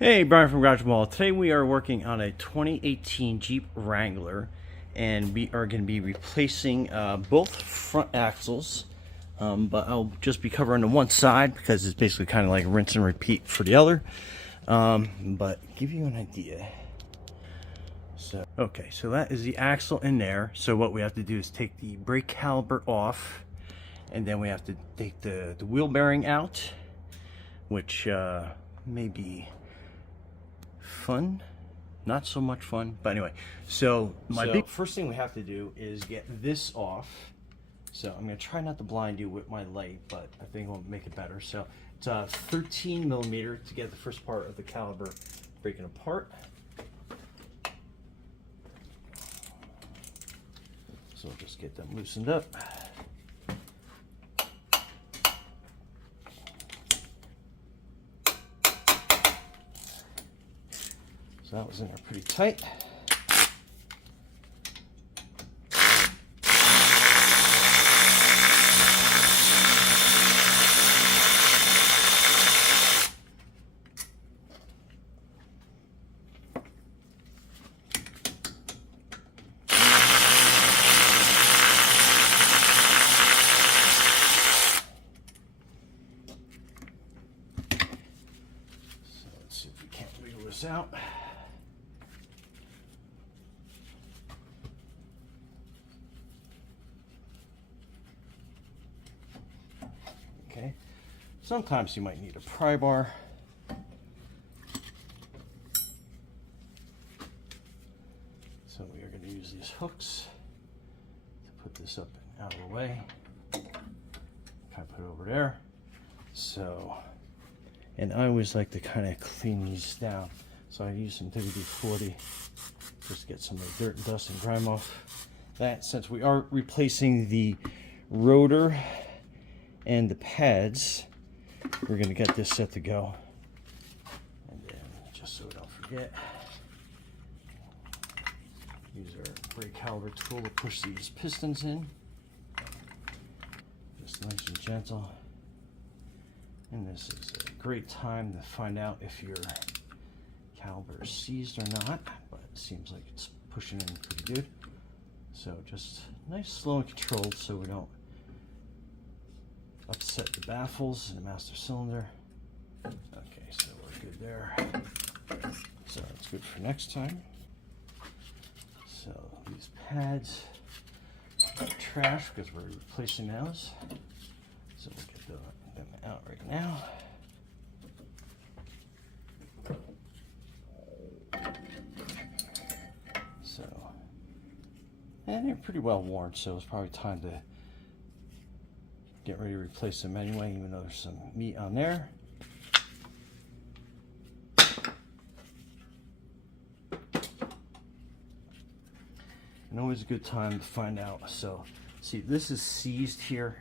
Hey, Brian from Garage Mall. Today we are working on a 2018 Jeep Wrangler, and we are going to be replacing both front axles, but I'll just be covering the one side because it's basically kind of like rinse and repeat for the other. But give you an idea. So that is the axle in there. So what we have to do is take the brake caliper off, and then we have to take the wheel bearing out, which may be fun, not so much fun, but anyway. So big first thing we have to do is get this off. So I'm going to try not to blind you with my light, but I think it'll make it better. So it's a 13 millimeter to get the first part of the caliper breaking apart. So we'll just get them loosened up. So that was in there pretty tight. So let's see if we can't wiggle this out. Okay, sometimes you might need a pry bar. So we are going to use these hooks to put this up and out of the way. Kind of put it over there. So, and I always like to kind of clean these down. So I use some WD-40 just to get some of the dirt and dust and grime off that. Since we are replacing the rotor and the pads, we're going to get this set to go. And then, just so we don't forget, use our brake caliper tool to push these pistons in. Just nice and gentle. And this is a great time to find out if your caliper is seized or not, but it seems like it's pushing in pretty good. So just nice, slow, and controlled so we don't upset the baffles and the master cylinder. Okay, so we're good there. So that's good for next time. So these pads are trash because we're replacing those. So we'll get them out right now. So, and they're pretty well worn, so it's probably time to get ready to replace them anyway, even though there's some meat on there. And always a good time to find out. So, see, this is seized here.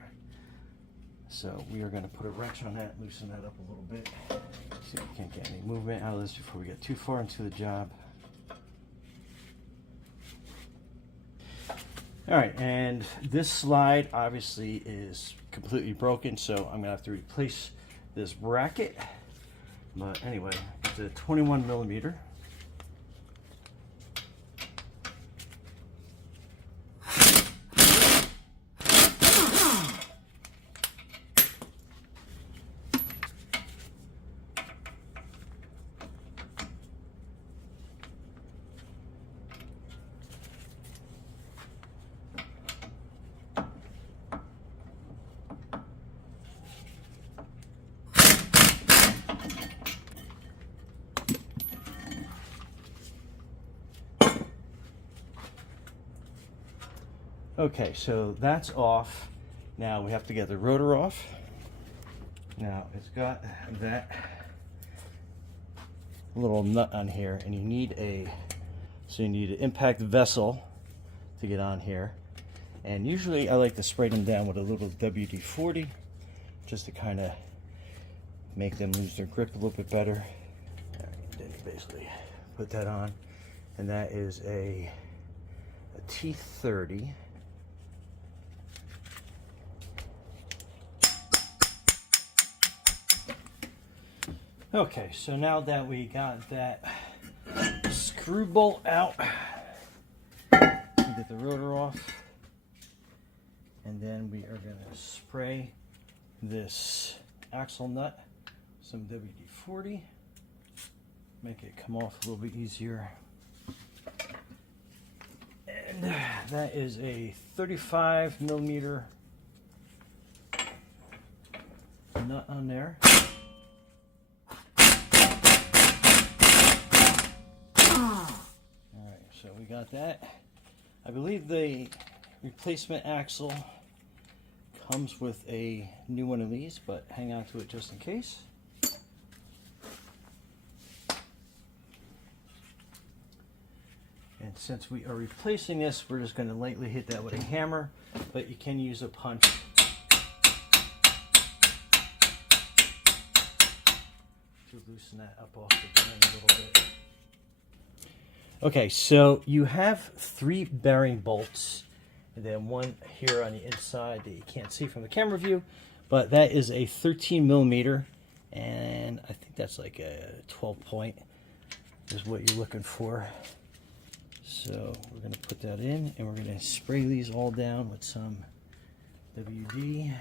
So we are going to put a wrench on that, loosen that up a little bit. See if we can't get any movement out of this before we get too far into the job. Alright, and this slide obviously is completely broken, so I'm going to have to replace this bracket. But anyway, it's a 21 millimeter. Okay, so that's off. Now we have to get the rotor off. Now it's got that little nut on here, and you need you need an impact vessel to get on here. And usually I like to spray them down with a little WD-40 just to kind of make them lose their grip a little bit better. Then you basically put that on, and that is a T30. Okay, so now that we got that screw bolt out, get the rotor off, and then we are going to spray this axle nut some WD-40, make it come off a little bit easier. And that is a 35 millimeter nut on there. Alright, so we got that. I believe the replacement axle comes with a new one of these, but hang on to it just in case. And since we are replacing this, we're just going to lightly hit that with a hammer, but you can use a punch to loosen that up off the bearing a little bit. Okay, so you have 3 bearing bolts, and then one here on the inside that you can't see from the camera view, but that is a 13 millimeter, and I think that's like a 12 point is what you're looking for. So we're going to put that in, and we're going to spray these all down with some WD,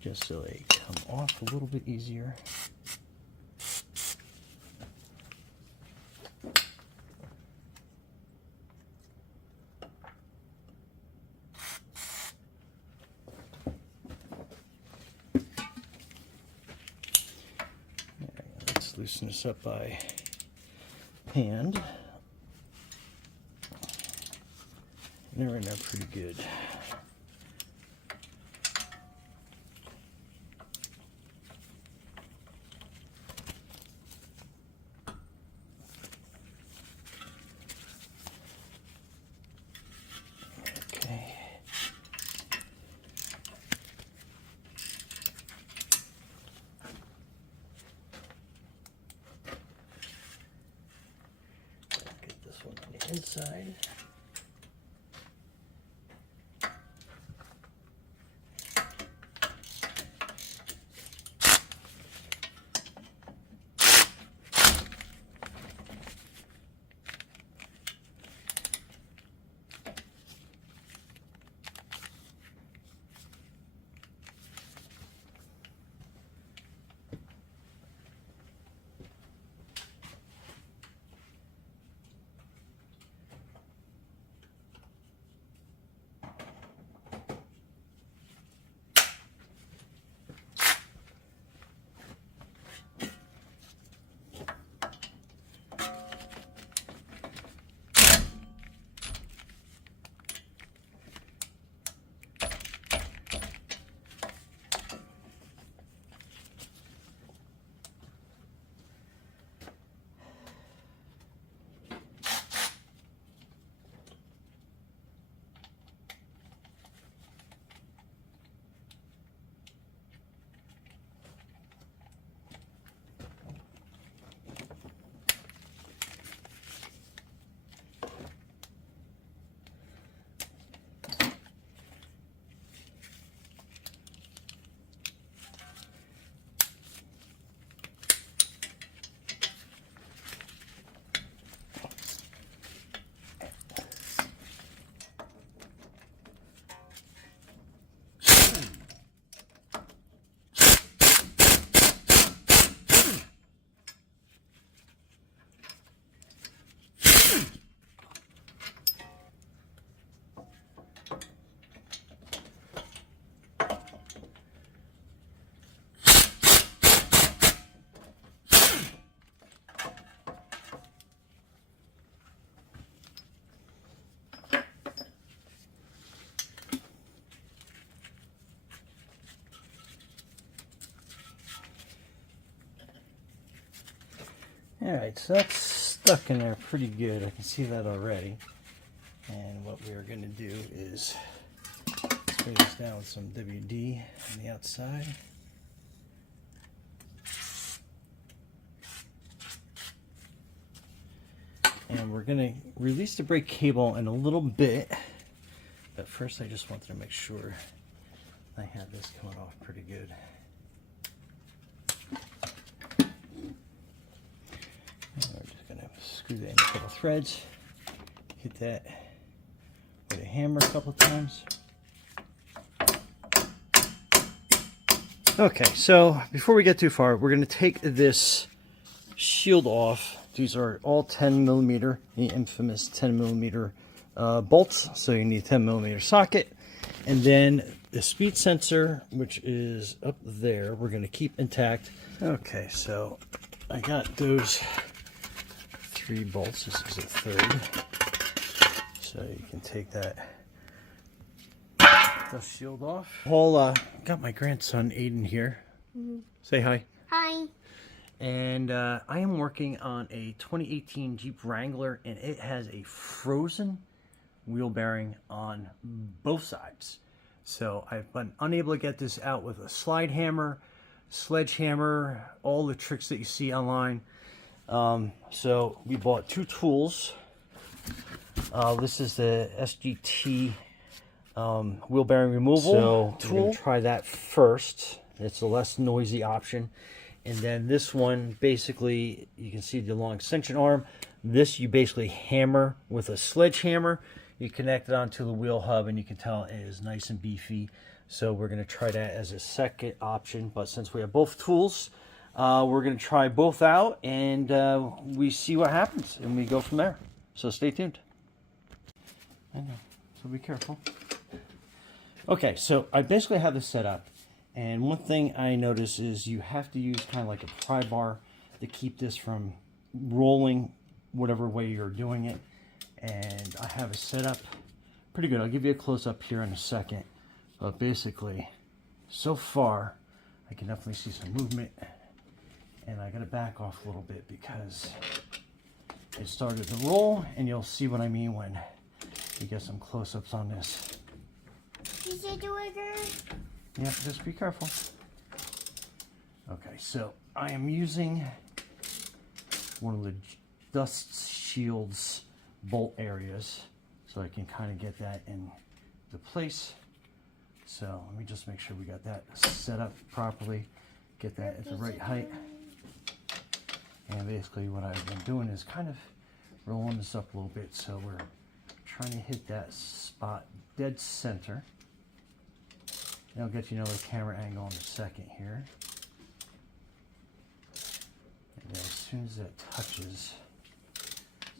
just so they come off a little bit easier. Let's loosen this up by hand. They're in there pretty good. Okay. Get this one on the inside. Alright, so that's stuck in there pretty good. I can see that already. And what we are going to do is spray this down with some WD on the outside. And we're going to release the brake cable in a little bit. But first I just wanted to make sure I have this coming off pretty good. screw that in a couple threads. Hit that with a hammer a couple times. Okay, so before we get too far, we're going to take this shield off. These are all 10 millimeter, the infamous 10 millimeter bolts. So you need a 10 millimeter socket. And then the speed sensor, which is up there, we're going to keep intact. Okay, so I got those 3 bolts. This is the 3rd. So you can take that the shield off. Got my grandson Aiden here. Say hi. Hi. And I am working on a 2018 Jeep Wrangler, and it has a frozen wheel bearing on both sides. So I've been unable to get this out with a slide hammer, sledgehammer, all the tricks that you see online. So we bought 2 tools. This is the SGT wheel bearing removal. So we're going to try that first. It's a less noisy option. And then this one, basically, you can see the long extension arm. This you basically hammer with a sledgehammer. You connect it onto the wheel hub, and you can tell it is nice and beefy. So we're going to try that as a second option. But since we have both tools, we're going to try both out, and we see what happens, and we go from there. So stay tuned. I know, so be careful. Okay, so I basically have this set up, and one thing I notice is you have to use kind of like a pry bar to keep this from rolling whatever way you're doing it. And I have it set up pretty good. I'll give you a close-up here in a second. But basically, so far, I can definitely see some movement. And I got to back off a little bit because it started to roll, and you'll see what I mean when you get some close-ups on this. Is it doing good? Yeah, just be careful. Okay, so I am using one of the dust shields bolt areas so I can kind of get that into place. So let me just make sure we got that set up properly, get that at the right height. And basically what I've been doing is kind of rolling this up a little bit, so we're trying to hit that spot dead center. And I'll get you another camera angle in a second here. And then as soon as that touches,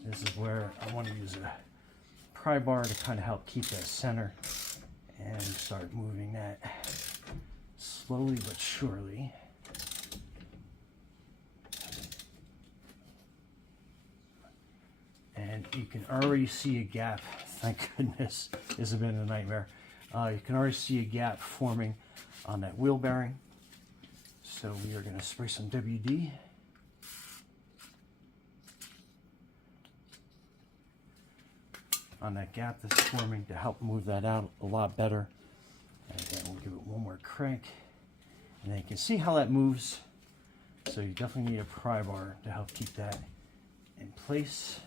this is where I want to use a pry bar to kind of help keep that center and start moving that slowly but surely. And you can already see a gap. Thank goodness, this has been a nightmare. You can already see a gap forming on that wheel bearing. So we are going to spray some WD. On that gap that's forming to help move that out a lot better. And then we'll give it one more crank. And then you can see how that moves. So you definitely need a pry bar to help keep that in place.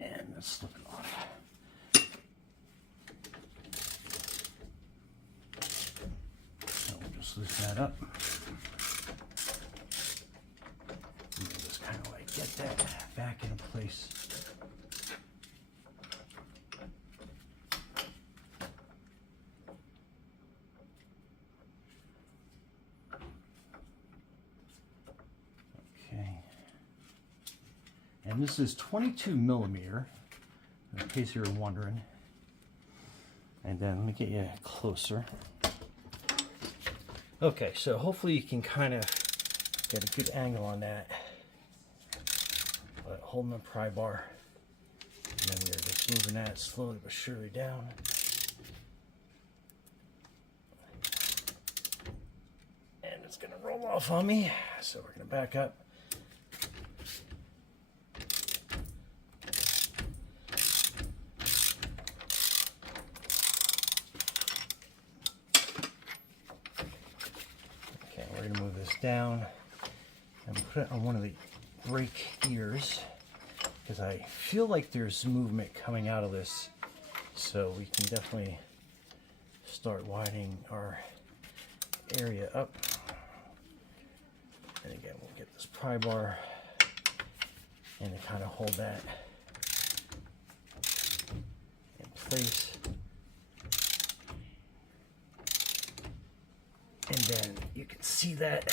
And let's slip it off. So we'll just loosen that up. And just kind of like get that back into place. And this is 22 millimeter, in case you were wondering. And then let me get you closer. Okay, so hopefully you can kind of get a good angle on that. But holding the pry bar. And then we are just moving that slowly but surely down. And it's going to roll off on me. So we're going to back up. We're going to move this down and put it on one of the brake ears because I feel like there's movement coming out of this, so we can definitely start widening our area up. And again, we'll get this pry bar and to kind of hold that in place. And then you can see that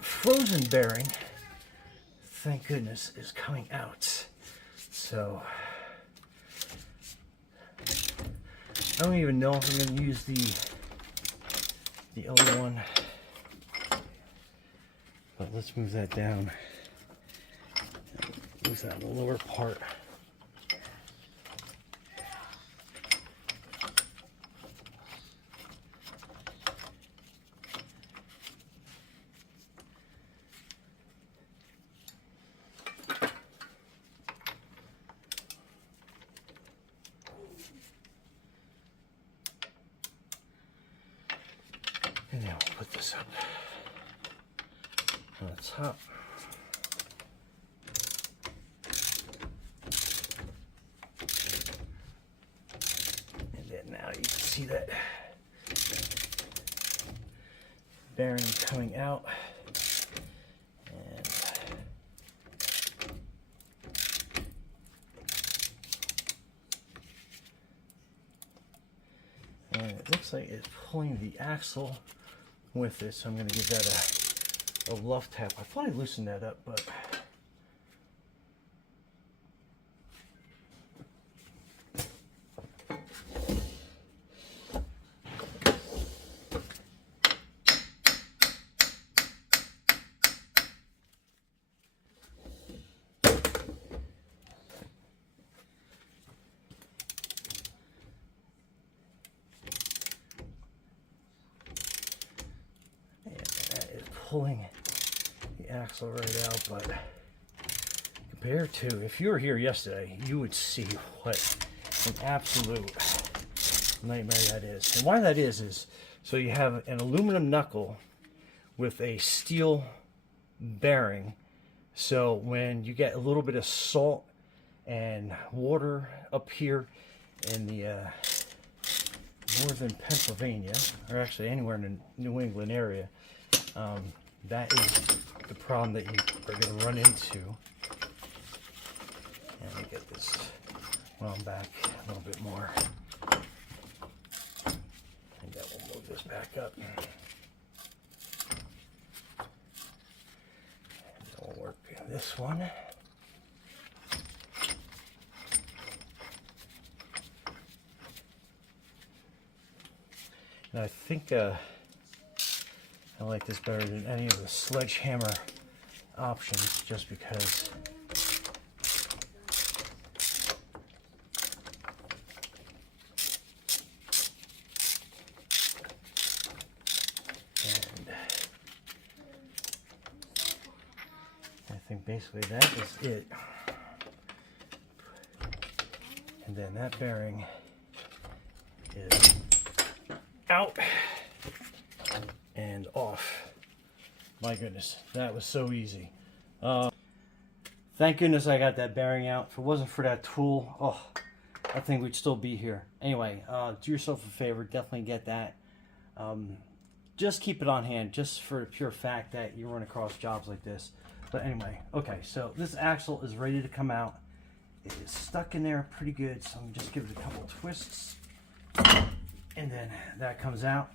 frozen bearing, thank goodness, is coming out. So I don't even know if I'm going to use the other one, but let's move that down. Move that in the lower part. And now we'll put this up on the top. And then now you can see that bearing coming out. And it looks like it's pulling the axle with it, so I'm going to give that a luff tap. I thought I loosened that up, but pulling the axle right out. But compared to, if you were here yesterday, you would see what an absolute nightmare that is. And why that is so you have an aluminum knuckle with a steel bearing, so when you get a little bit of salt and water up here in the northern Pennsylvania, or actually anywhere in the New England area, that is the problem that you are going to run into. And let me get this wound back a little bit more. And then we'll move this back up. And then we'll work this one. And I think I like this better than any of the sledgehammer options, just because and I think basically that is it. And then that bearing is out and off. My goodness, that was so easy. Thank goodness I got that bearing out. If it wasn't for that tool, oh, I think we'd still be here. Anyway, do yourself a favor, definitely get that. Just keep it on hand, just for the pure fact that you run across jobs like this. But anyway, okay, so this axle is ready to come out. It is stuck in there pretty good, so I'm gonna just give it a couple twists, and then that comes out.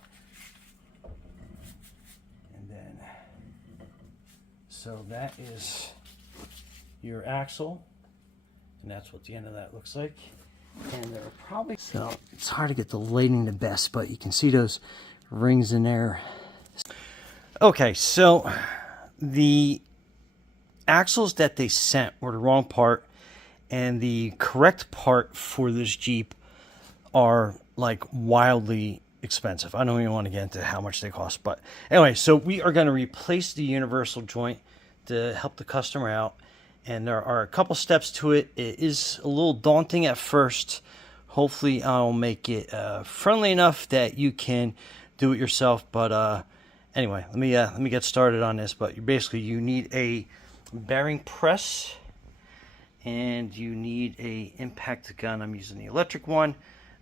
So that is your axle, and that's what the end of that looks like. And there are probably, so it's hard to get the lighting the best, but you can see those rings in there. Okay, so the axles that they sent were the wrong part, and the correct part for this Jeep are like wildly expensive. I don't even want to get into how much they cost, but anyway, so we are going to replace the universal joint to help the customer out, and there are a couple steps to it. It is a little daunting at first. Hopefully I'll make it friendly enough that you can do it yourself. But anyway, let me get started on this. But you need a bearing press, and you need a impact gun. I'm using the electric one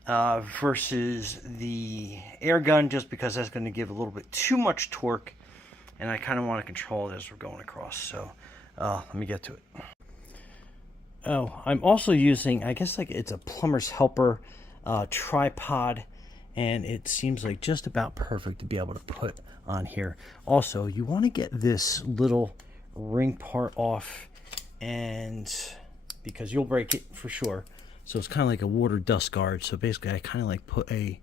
versus the air gun, just because that's going to give a little bit too much torque. and I kind of want to control it as we're going across. So let me get to it. Oh, I'm also using, I guess like it's a plumber's helper tripod, and it seems like just about perfect to be able to put on here. Also, you want to get this little ring part off, and because you'll break it for sure. So it's kind of like a water dust guard. So basically I kind of like put a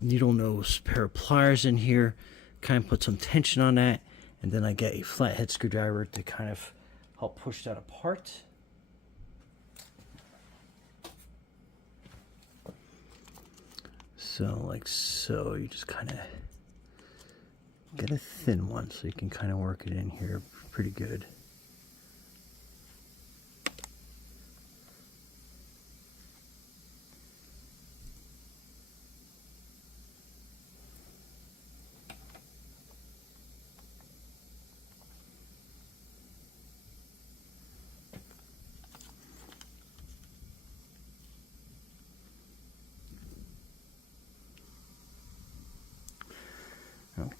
needle nose pair of pliers in here, kind of put some tension on that, and then I get a flathead screwdriver to kind of help push that apart. So like so, you just kind of get a thin one so you can kind of work it in here pretty good.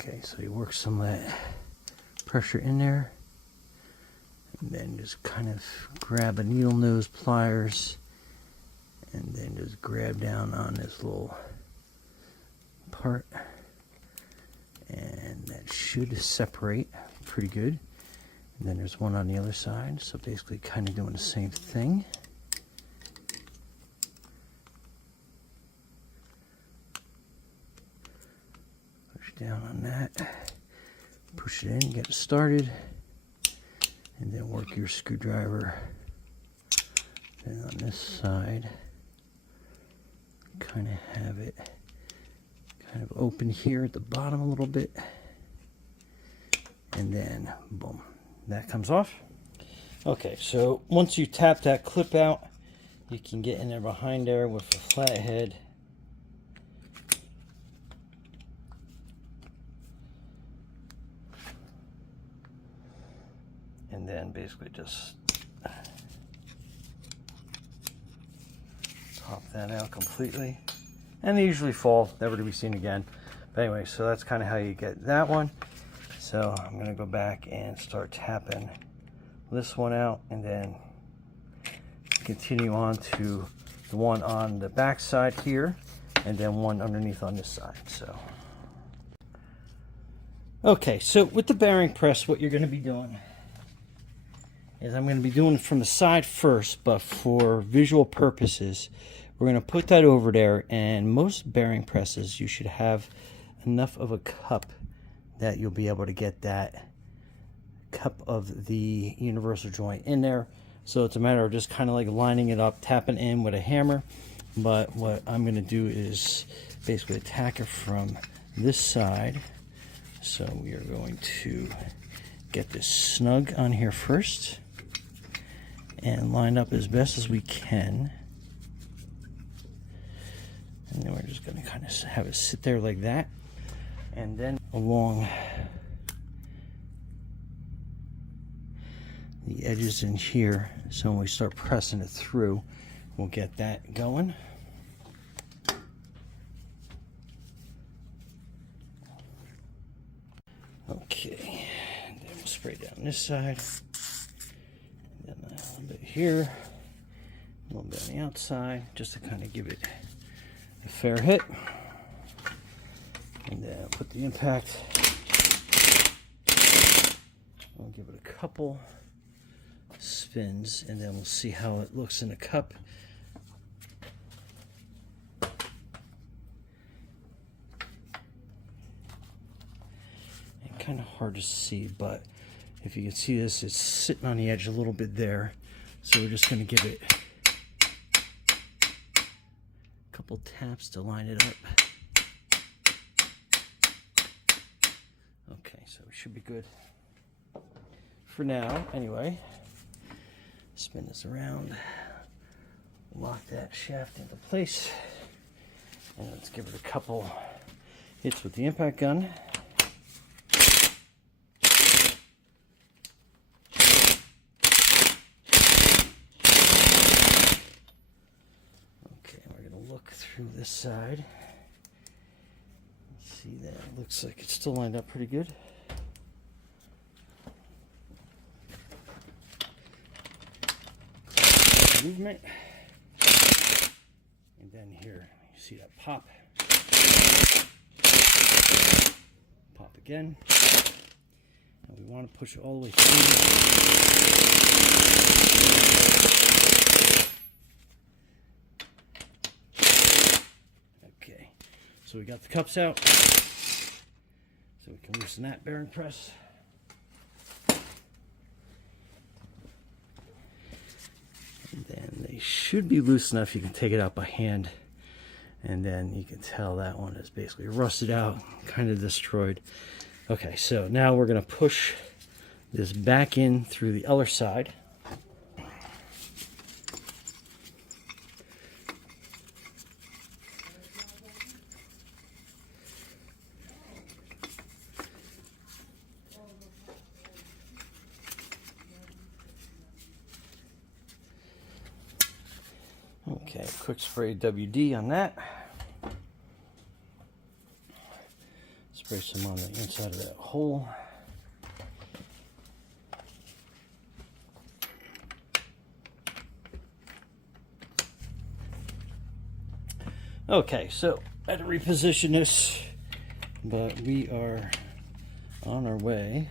Okay, so you work some of that pressure in there, and then just kind of grab a needle nose pliers, and then just grab down on this little part, and that should separate pretty good. And then there's one on the other side, so basically kind of doing the same thing. Down on that, push it in, get it started, and then work your screwdriver. Then on this side, kind of have it kind of open here at the bottom a little bit, and then boom, that comes off. Okay, so once you tap that clip out, you can get in there behind there with a flathead. And then basically just pop that out completely. And they usually fall, never to be seen again. But anyway, so that's kind of how you get that one. So I'm going to go back and start tapping this one out, and then continue on to the one on the back side here, and then one underneath on this side. So okay, so with the bearing press, what you're going to be doing is I'm going to be doing it from the side first, but for visual purposes, we're going to put that over there, and most bearing presses, you should have enough of a cup that you'll be able to get that cup of the universal joint in there. So it's a matter of just kind of like lining it up, tapping in with a hammer. But what I'm going to do is basically attack it from this side. So we are going to get this snug on here first and line up as best as we can, and then we're just going to kind of have it sit there like that, and then along the edges in here, so when we start pressing it through, we'll get that going. Okay, and then we'll spray down this side. Then a little bit here, a little bit on the outside, just to kind of give it a fair hit. And then I'll put the impact. I'll give it a couple spins, and then we'll see how it looks in the cup. And kind of hard to see, but if you can see this, it's sitting on the edge a little bit there. So we're just going to give it a couple taps to line it up. Okay, so it should be good for now. Anyway, spin this around, lock that shaft into place, and let's give it a couple hits with the impact gun. Through this side. See that? Looks like it's still lined up pretty good. movement. And then here, you see that pop. Pop again. And we want to push it all the way through. Okay, so we got the cups out. So we can loosen that bearing press. And then they should be loose enough you can take it out by hand. And then you can tell that one is basically rusted out, kind of destroyed. Okay, so now we're going to push this back in through the other side. Okay, quick spray WD on that. Spray some on the inside of that hole. Okay, so I had to reposition this, but we are on our way.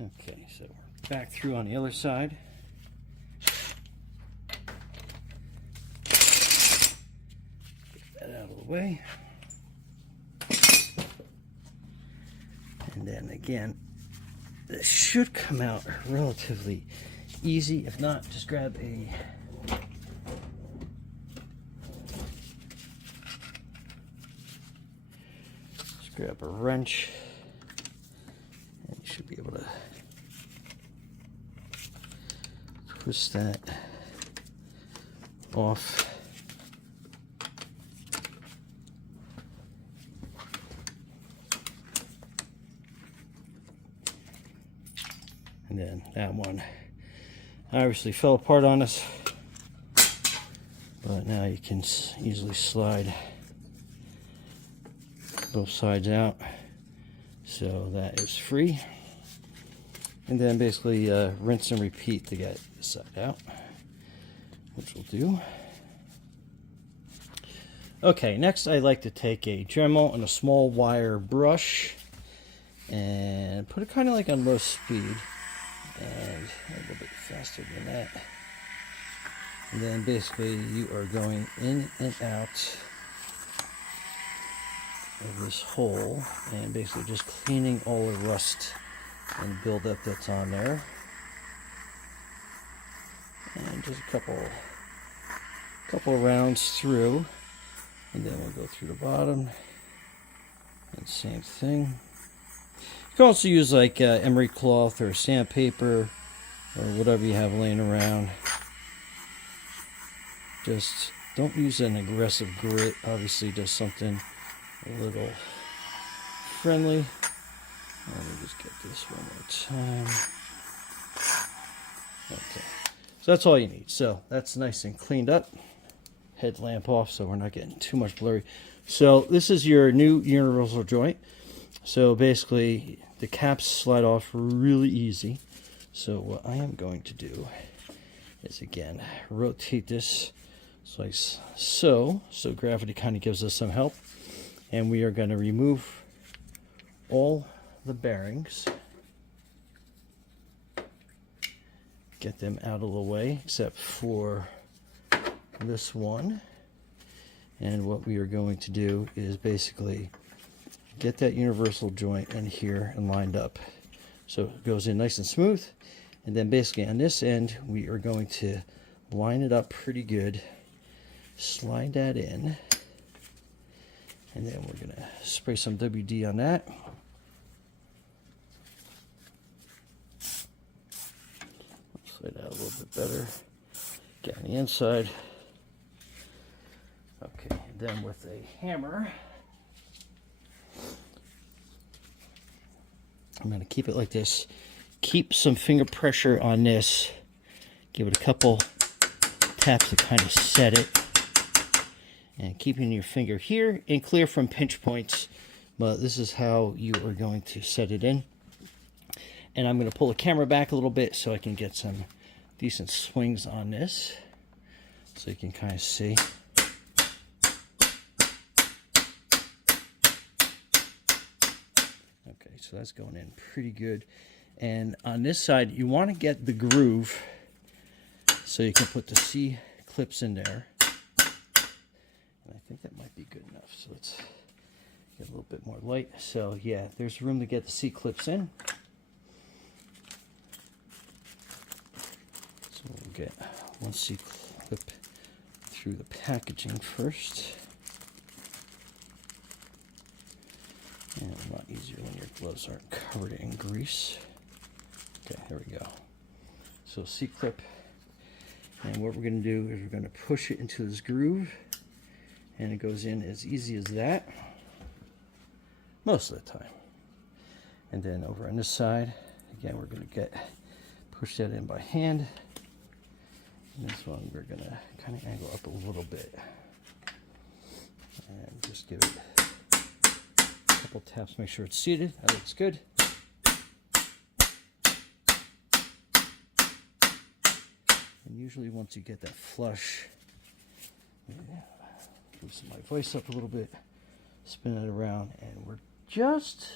Okay, so we're back through on the other side. Get that out of the way. And then again, this should come out relatively easy. If not, just grab a wrench. And you should be able to twist that off. And then that one obviously fell apart on us, but now you can easily slide both sides out, so that is free. And then basically rinse and repeat to get this side out, which will do. Okay, next I like to take a Dremel and a small wire brush and put it kind of like on low speed and a little bit faster than that. And then basically you are going in and out of this hole and basically just cleaning all the rust and buildup that's on there. And just a couple rounds through, and then we'll go through the bottom and same thing. You can also use like emery cloth or sandpaper or whatever you have laying around. Just don't use an aggressive grit, obviously just something a little friendly. Let me just get this one more time. Okay, so that's all you need. So that's nice and cleaned up. Headlamp off so we're not getting too much blurry. So this is your new universal joint. So basically the caps slide off really easy. So what I am going to do is again rotate this like so gravity kind of gives us some help, and we are going to remove all the bearings, get them out of the way except for this one. And what we are going to do is basically get that universal joint in here and lined up so it goes in nice and smooth. And then basically on this end we are going to line it up pretty good, slide that in, and then we're going to spray some WD on that. Slide out a little bit better. Get on the inside. Okay, and then with a hammer, I'm going to keep it like this. Keep some finger pressure on this. Give it a couple taps to kind of set it. And keeping your finger here and clear from pinch points. But this is how you are going to set it in. And I'm going to pull the camera back a little bit so I can get some decent swings on this. So you can kind of see. Okay, so that's going in pretty good. And on this side, you want to get the groove so you can put the C clips in there. And I think that might be good enough. So let's get a little bit more light. So yeah, there's room to get the C clips in. So we'll get one C clip through the packaging first. And a lot easier when your gloves aren't covered in grease. Okay, here we go. So C-clip. And what we're going to do is we're going to push it into this groove. And it goes in as easy as that. Most of the time. And then over on this side, again, we're going to push that in by hand. And this one we're going to kind of angle up a little bit. And just give it a couple taps, make sure it's seated. That looks good. And usually once you get that flush, loosen my voice up a little bit, spin it around, and we're just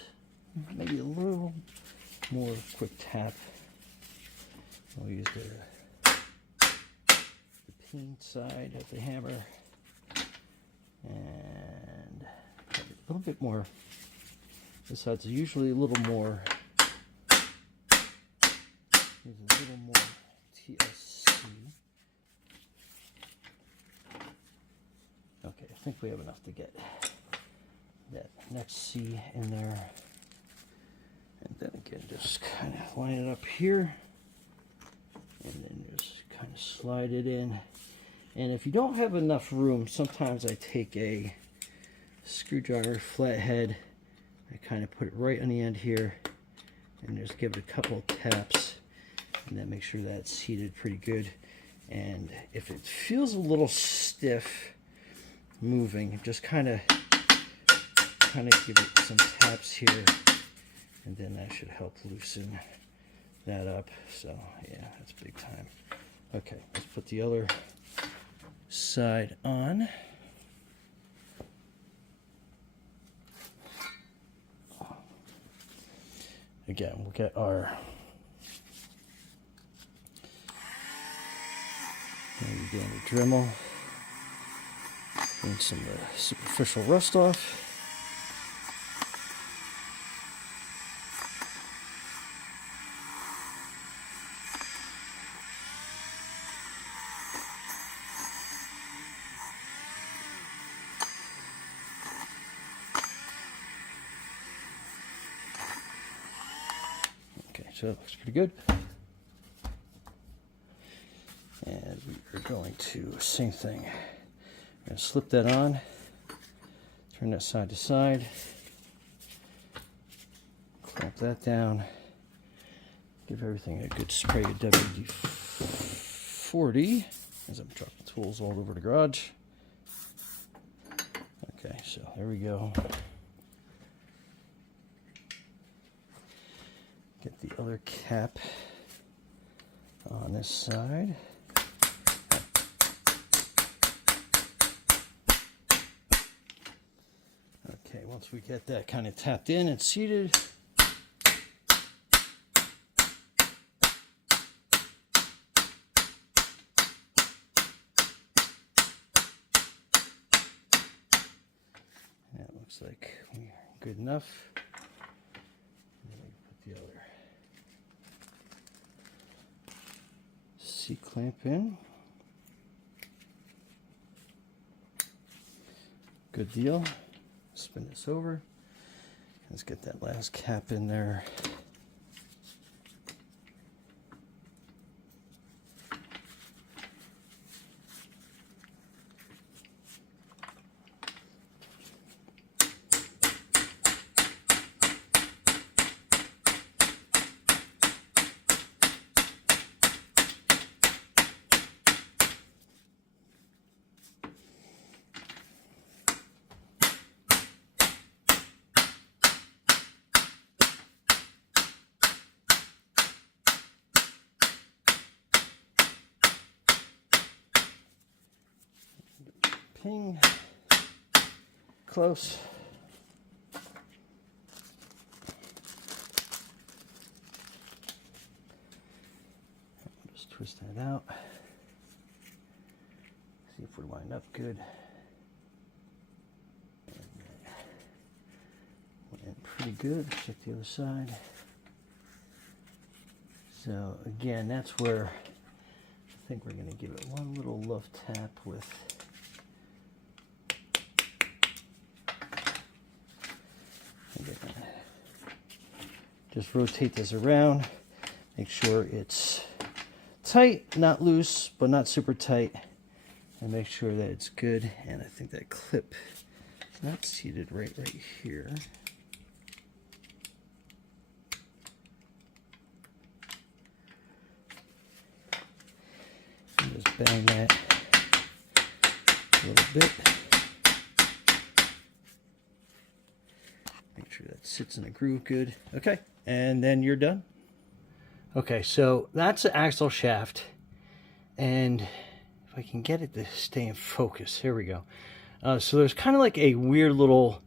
maybe a little more quick tap. I'll use the peen side of the hammer and a little bit more. This side's usually a little more. There's a little more TSC. Okay, I think we have enough to get that next C in there. And then again, just kind of line it up here. And then just kind of slide it in. And if you don't have enough room, sometimes I take a screwdriver, flathead, I kind of put it right on the end here, and just give it a couple of taps, and then make sure that's heated pretty good. And if it feels a little stiff moving, just kind of give it some taps here, and then that should help loosen that up. So yeah, that's big time. Okay, let's put the other side on. Again, we'll get our dandy Dremel, clean some of the superficial rust off. So that looks pretty good. And we are going to, same thing. We're going to slip that on, turn that side to side, clamp that down, give everything a good spray of WD-40 as I'm dropping tools all over the garage. Okay, so there we go. Get the other cap on this side. Okay, once we get that kind of tapped in and seated, that looks like we're good enough. The other C-clamp in. Good deal. Spin this over. Let's get that last cap in there. everything close. Just twist that out. See if we line up good. Went pretty good. Check the other side. So again, that's where I think we're going to give it one little love tap with just rotate this around, make sure it's tight, not loose, but not super tight, and make sure that it's good. And I think that clip is not seated right here. And just bang that a little bit. Make sure that sits in a groove good. Okay, and then you're done. Okay, so that's the axle shaft, and if I can get it to stay in focus, here we go. So there's kind of like a weird little,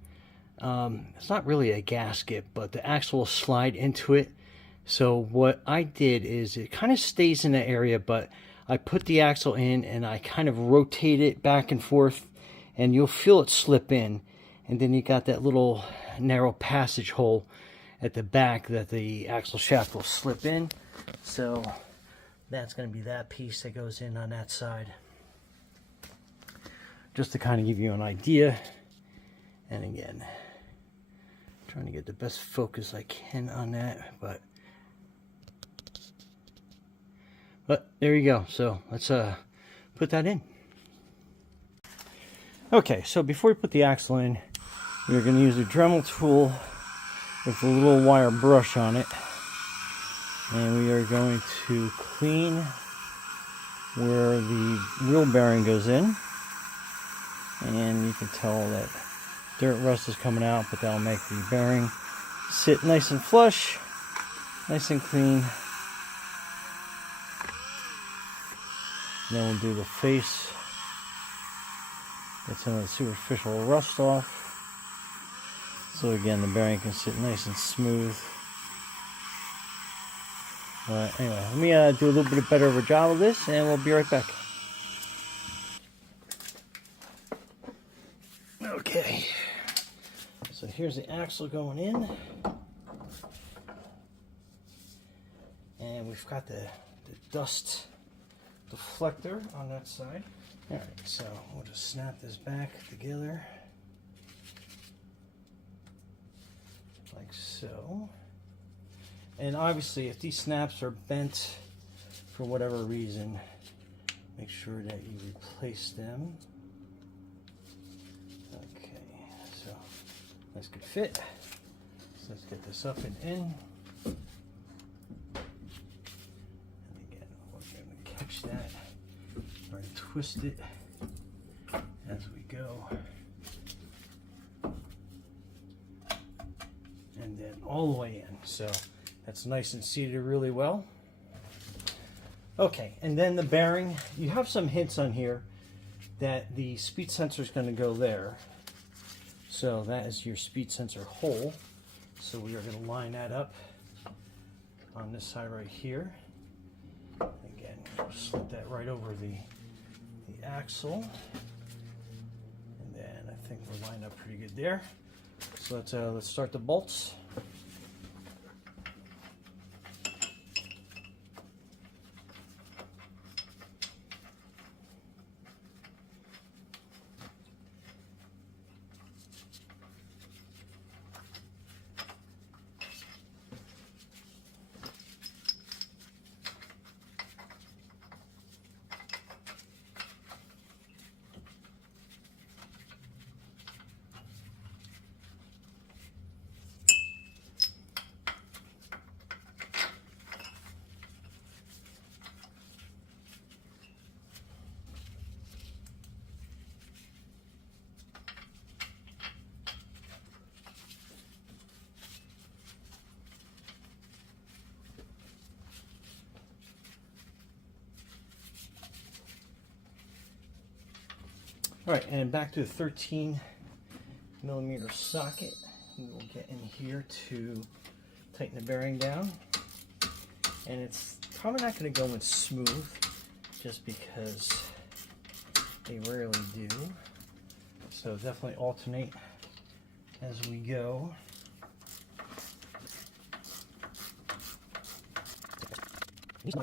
it's not really a gasket, but the axle will slide into it. So what I did is it kind of stays in that area, but I put the axle in and I kind of rotate it back and forth, and you'll feel it slip in. And then you got that little narrow passage hole at the back that the axle shaft will slip in. So that's going to be that piece that goes in on that side. Just to kind of give you an idea. And again, trying to get the best focus I can on that. But there you go. So let's put that in. Okay, so before we put the axle in, we're going to use a Dremel tool with a little wire brush on it, and we are going to clean where the wheel bearing goes in, and you can tell that dirt rust is coming out, but that'll make the bearing sit nice and flush, nice and clean. Then we'll do the face. Get some of the superficial rust off. So again, the bearing can sit nice and smooth. But anyway, let me do a little bit better of a job of this, and we'll be right back. Okay, so here's the axle going in. And we've got the dust deflector on that side. Alright, so we'll just snap this back together. Like so. And obviously, if these snaps are bent for whatever reason, make sure that you replace them. Okay, so this could fit. So let's get this up and in. And again, we're going to catch that or twist it as we go. And then all the way in. So that's nice and seated really well. Okay, and then the bearing, you have some hints on here that the speed sensor is going to go there. So that is your speed sensor hole. So we are going to line that up on this side right here. Again, we'll slip that right over the axle. And then I think we're lined up pretty good there. So let's start the bolts. All right, and back to the 13mm socket. We will get in here to tighten the bearing down. And it's probably not going to go in smooth just because they rarely do. So definitely alternate as we go. Just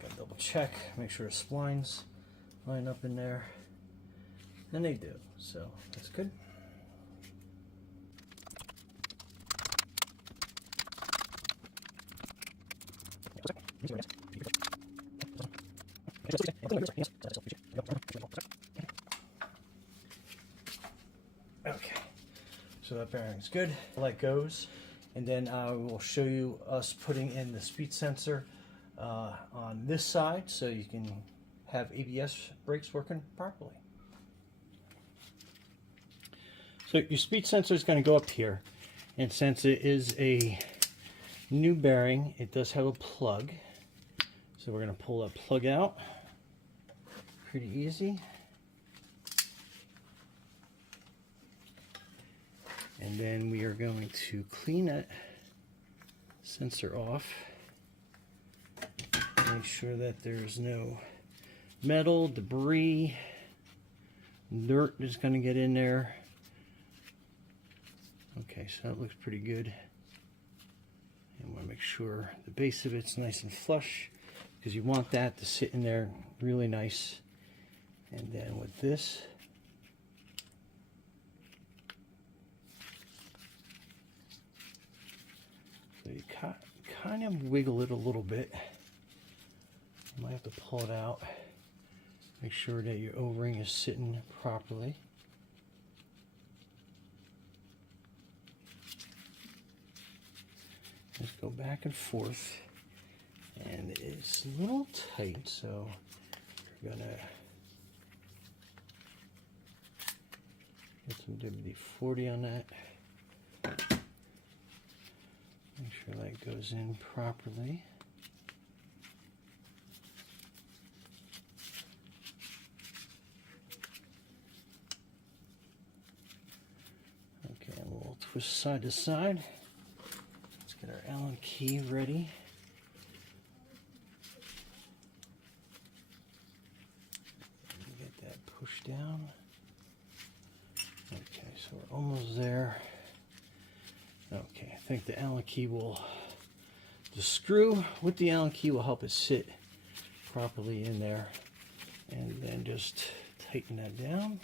gotta double check, make sure the splines line up in there. And they do, so that's good. Okay, so that bearing's good. That goes, and then we'll show you us putting in the speed sensor on this side so you can have ABS brakes working properly. So your speed sensor is going to go up here, and since it is a new bearing, it does have a plug. So we're going to pull that plug out. Pretty easy. And then we are going to clean that sensor off. Make sure that there's no metal, debris, dirt is going to get in there. Okay, so that looks pretty good. And want to make sure the base of it's nice and flush, because you want that to sit in there really nice. And then with this, so you kind of wiggle it a little bit. You might have to pull it out. Make sure that your O-ring is sitting properly. Just go back and forth, and it's a little tight, so you're gonna get some WD-40 on that. Make sure that goes in properly. Okay, and we'll twist side to side. Get our Allen key ready. Get that pushed down. Okay, so we're almost there. Okay, I think the Allen key will, the screw with the Allen key will help it sit properly in there. And then just tighten that down.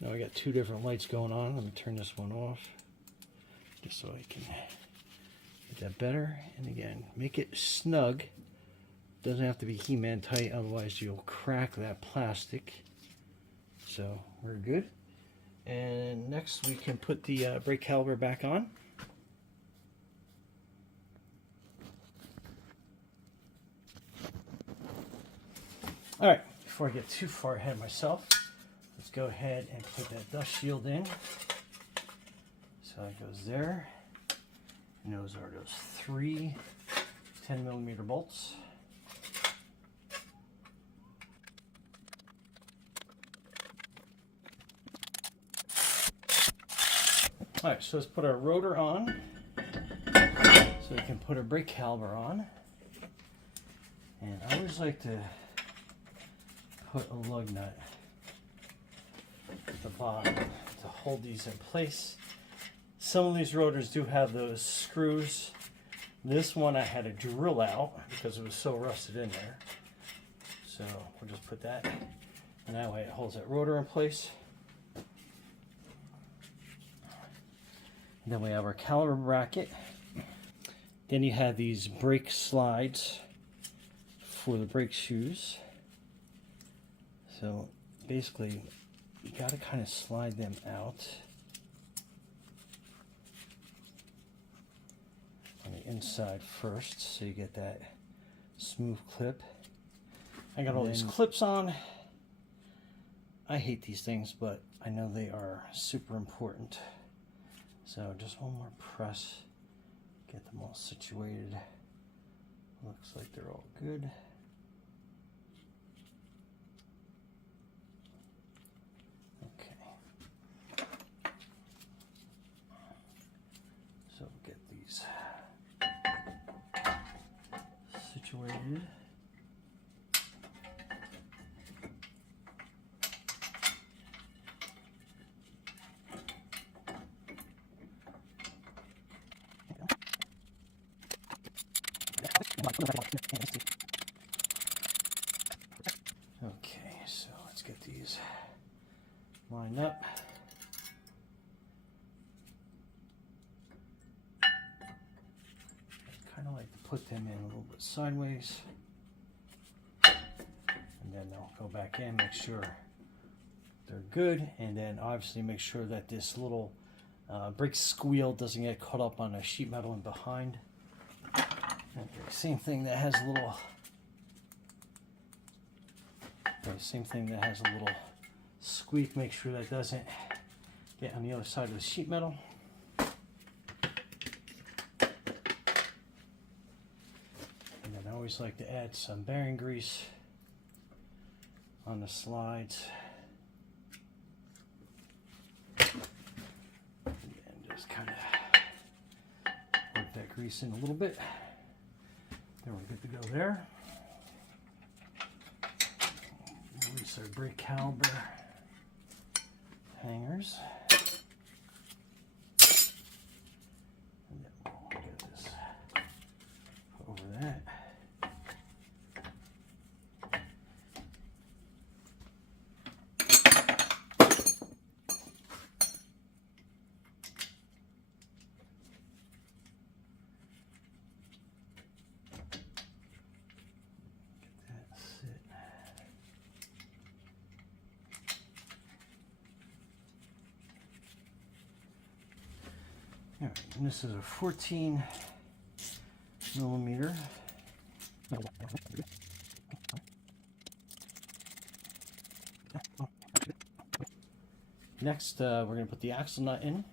Now I got two different lights going on. Let me turn this one off, just so I can get that better. And again, make it snug. Doesn't have to be He-Man tight, otherwise you'll crack that plastic. So we're good. And next we can put the brake caliper back on. All right, before I get too far ahead of myself, let's go ahead and put that dust shield in. So it goes there. And those are those 3 10mm bolts. All right, so let's put our rotor on so we can put our brake caliper on. And I always like to put a lug nut at the bottom to hold these in place. Some of these rotors do have those screws. This one I had to drill out because it was so rusted in there. So we'll just put that, and that way it holds that rotor in place. And then we have our caliper bracket. Then you have these brake slides for the brake shoes. So basically, you got to kind of slide them out on the inside first, so you get that smooth clip. I got all these clips on. I hate these things, but I know they are super important. So just one more press, get them all situated. Looks like they're all good. Okay. So get these situated. Okay, so let's get these lined up. I kind of like to put them in a little bit sideways, and then they'll go back in, make sure they're good, and then obviously make sure that this little brake squeal doesn't get caught up on the sheet metal in behind. Okay, same thing that has a little. Okay, same thing that has a little squeak. Make sure that doesn't get on the other side of the sheet metal. And then I always like to add some bearing grease on the slides. And just kind of work that grease in a little bit. Then we're good to go there. Release our brake caliber hangers. And then we'll get this over that. All right, and this is a 14 millimeter. Next, we're going to put the axle nut in.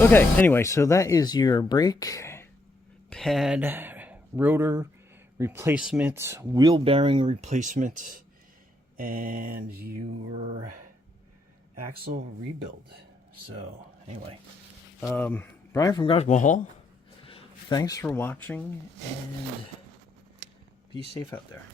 Okay, anyway, so that is your brake pad rotor replacement, wheel bearing replacement, and your axle rebuild. So anyway, Brian from Overhaul, thanks for watching, and be safe out there.